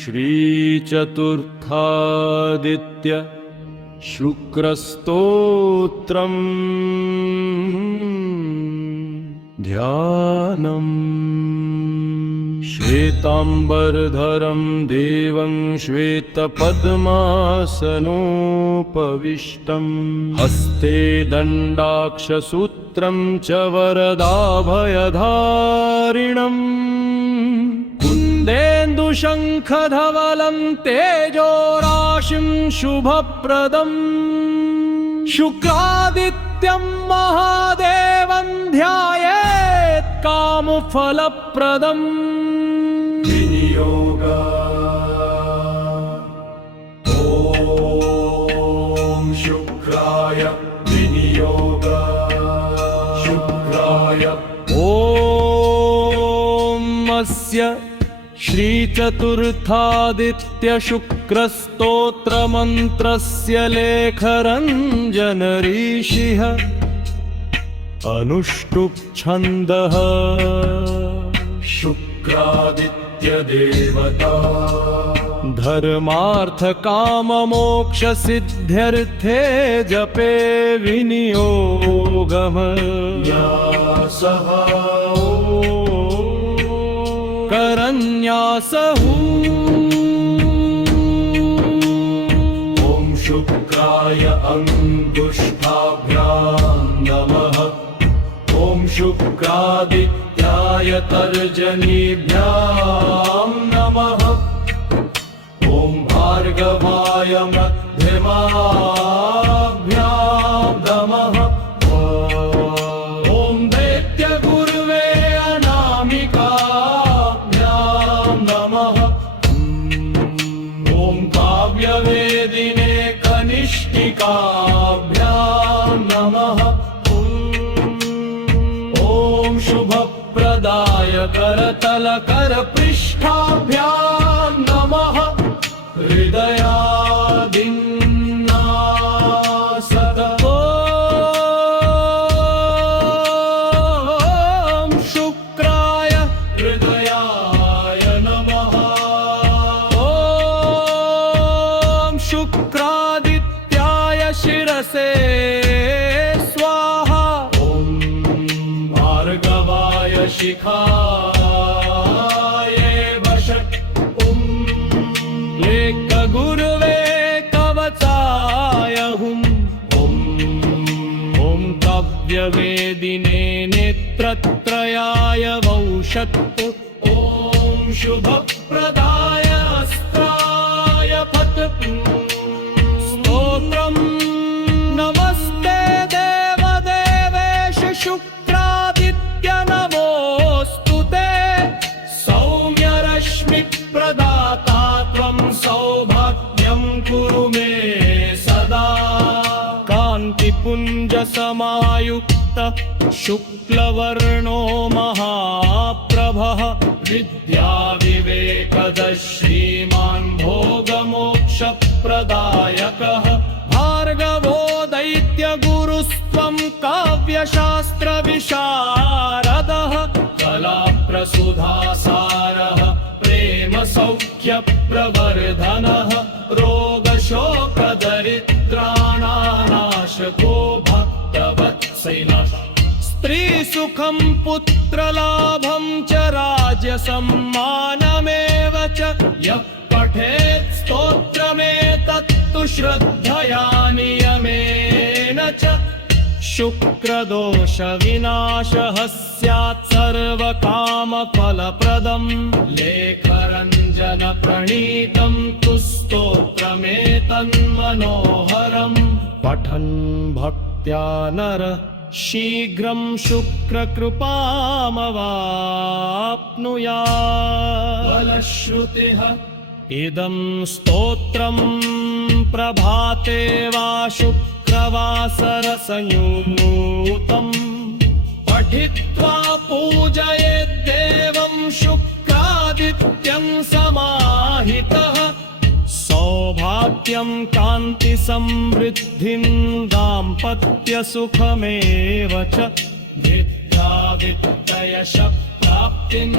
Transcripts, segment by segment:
श्रीचतुर्थादित्य शुक्रस्तोत्रम् ध्यानम्। श्वेतांबरधरं देवं श्वेतपद्मासनोपविष्टं हस्ते दण्डाक्षसूत्रं च वरदाभयधारिणम् कुन्देन्दुशङ्खधवलं तेजोराशिं शुभप्रदम् शुक्रादित्यं महादेवं ध्यायेत् कामफलप्रदम्। विनियोग ॐ शुक्राय विनियोग शुक्राय ॐ अस्य श्रीचतुर्थादित्य शुक्रस्तोत्रमन्त्रस्य लेखरञ्जन ऋषिः अनुष्टुप् छन्दः शुक्रादित्य देवता धर्मार्थकाममोक्ष सिद्ध्यर्थे जपे विनियोगमन्यासः करन्यासहु ॐ शुक्राय अंगुष्ठाभ्यां नमः ॐ शुक्रादित्याय तर्जनीभ्यां नमः ॐ भार्गवाय मध्यमाभ्यां नमः ॐ दैत्यगुर्वे अनामिकाभ्यां नमः ॐ काव्यवेदिने कनिष्ठिकाभ्यां नमः ॐ शुभप्रदाय करतलकरपृष्ठाभ्यां नमः हृदयादिन्नासत ॐ शुक्राय हृदयाय नमः ॐ शुक्रादित्याय शिरसे स्वाहा ॐ भार्गवाय शिखाय वषट् गुरुवे कवचाय हुम् ॐ काव्यवेदिने नेत्रत्रयाय वौषट् ॐ शुभप्रदाय अस्त्राय फट् स्तोत्रम् नमस्ते देवदेवेश शुक्रादित्य नमोऽस्तु ते सौम्यरश्मिप्रदाता त्वं सौभाग्यं कुरु मे सदा कान्तिपुञ्जसमायुक्त शुक्लवर्णो महाप्रभः विद्याविवेकदः श्रीमान् भोगमोक्षप्रदायकः भार्गवो दैत्यगुरुस्त्वं काव्यशास्त्रविशारदः कलाप्रसुधासारः सौख्यप्रवर्धनः रोगशोकदरिद्राणानाशको भक्तवत्सलः स्त्रीसुखं पुत्रलाभं च राज्यसम्मानमेव च यः पठेत् स्तोत्रमेतत्तु श्रद्धया नियमेन च शुक्रदोषविनाशः स्यात् सर्वकामफलप्रदम् लेखरञ्जनप्रणीतं तु स्तोत्रमेतन्मनोहरम् पठन् भक्त्या नरः शीघ्रं शुक्रकृपामवाप्नुयात् फलश्रुतिः इदं स्तोत्रं प्रभाते वा शुक्रवासरसंयुतम् पठित्वा पूजयेद्देवं शुक्रादित्यं समाहितः सौभाग्यं कान्तिसमृद्धिं दाम्पत्यसुखमेव च विद्यावित्तयश प्राप्तिं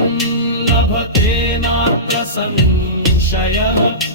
लभते नात्र संशयः संशयः